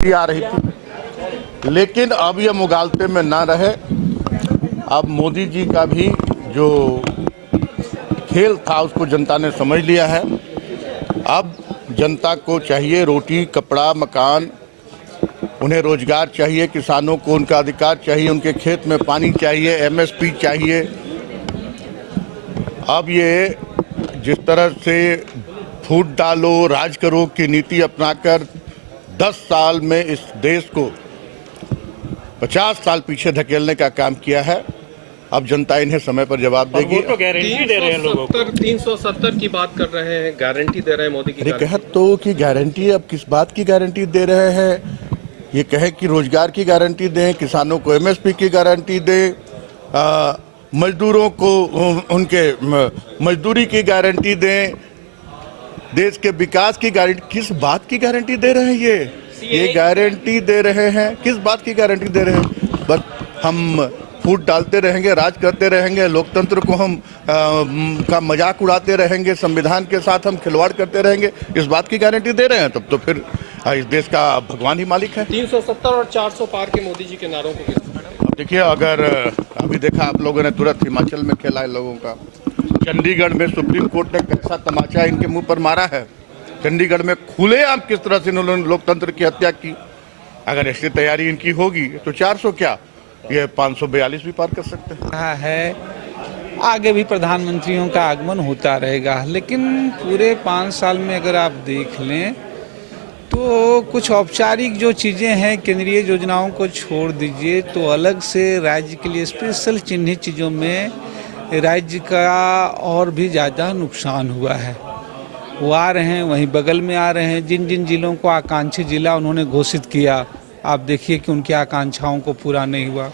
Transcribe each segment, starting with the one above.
आ रही थी, लेकिन अब यह मुगालते में ना रहे। अब मोदी जी का भी जो खेल था उसको जनता ने समझ लिया है। अब जनता को चाहिए रोटी, कपड़ा, मकान, उन्हें रोजगार चाहिए, किसानों को उनका अधिकार चाहिए, उनके खेत में पानी चाहिए, एमएसपी चाहिए। अब ये जिस तरह से फूट डालो राज करो की नीति अपनाकर 10 साल में इस देश को 50 साल पीछे धकेलने का काम किया है, अब जनता इन्हें समय पर जवाब देगी। वो तो गारंटी दे रहे हैं लोगों को। 370 की बात कर रहे हैं, गारंटी दे रहे हैं मोदी की। कहत तो कि गारंटी, अब किस बात की गारंटी दे रहे हैं? ये कहे कि रोजगार की गारंटी दें, किसानों को एमएसपी की गारंटी दें, मजदूरों को उनके मजदूरी की गारंटी दें, देश के विकास की गारंटी। किस बात की गारंटी दे रहे हैं? ये गारंटी दे रहे हैं, किस बात की गारंटी दे रहे हैं? बस हम फूट डालते रहेंगे, राज करते रहेंगे, लोकतंत्र को हम का मजाक उड़ाते रहेंगे, संविधान के साथ हम खिलवाड़ करते रहेंगे, इस बात की गारंटी दे रहे हैं? तब तो फिर इस देश का भगवान ही मालिक है। 370 और 400 पार के मोदी जी के नारों को अब देखिए, अगर अभी देखा आप लोगों ने तुरंत हिमाचल में खेला है लोगों का। चंडीगढ़ में सुप्रीम कोर्ट ने कैसा तमाचा इनके मुंह पर मारा है। चंडीगढ़ में खुलेआम किस तरह से इन्होंने लोकतंत्र की हत्या की। अगर ऐसी तैयारी इनकी होगी तो 400 क्या, ये 542 भी पार कर सकते हैं। आगे भी प्रधानमंत्रियों का आगमन होता रहेगा, लेकिन पूरे 5 साल में अगर आप देख लें तो कुछ औपचारिक जो चीज़ें हैं, केंद्रीय योजनाओं को छोड़ दीजिए तो अलग से राज्य के लिए स्पेशल चिन्हित चीज़ों में राज्य का और भी ज़्यादा नुकसान हुआ है। वो आ रहे हैं, वहीं बगल में आ रहे हैं। जिन जिन जिलों को आकांक्षी जिला उन्होंने घोषित किया, आप देखिए कि उनकी आकांक्षाओं को पूरा नहीं हुआ।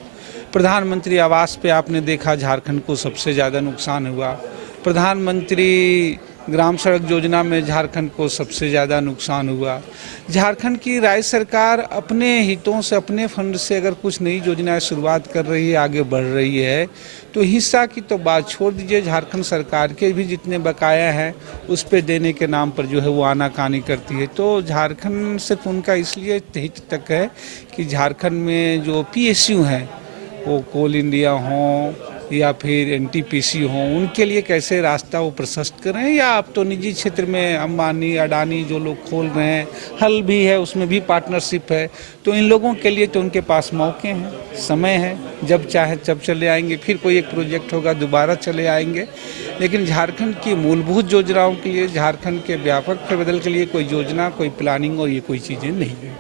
प्रधानमंत्री आवास पे आपने देखा झारखंड को सबसे ज़्यादा नुकसान हुआ। प्रधानमंत्री ग्राम सड़क योजना में झारखंड को सबसे ज़्यादा नुकसान हुआ। झारखंड की राज्य सरकार अपने हितों से, अपने फंड से अगर कुछ नई योजनाएं शुरुआत कर रही है, आगे बढ़ रही है, तो हिस्सा की तो बात छोड़ दीजिए, झारखंड सरकार के भी जितने बकाया हैं उस पे देने के नाम पर जो है वो आनाकानी करती है। तो झारखंड सिर्फ उनका इसलिए हित तक है कि झारखंड में जो पीएसयू हैं, वो कोल इंडिया हों या फिर एनटीपीसी हों, उनके लिए कैसे रास्ता वो प्रशस्त करें। या अब तो निजी क्षेत्र में अंबानी, अडानी जो लोग खोल रहे हैं, हल भी है, उसमें भी पार्टनरशिप है। तो इन लोगों के लिए तो उनके पास मौके हैं, समय है, जब चाहे तब चले आएंगे, फिर कोई एक प्रोजेक्ट होगा दोबारा चले आएंगे। लेकिन झारखंड की मूलभूत योजनाओं के लिए, झारखंड के व्यापक फेरबदल के लिए कोई योजना, कोई प्लानिंग और ये कोई चीज़ें नहीं है।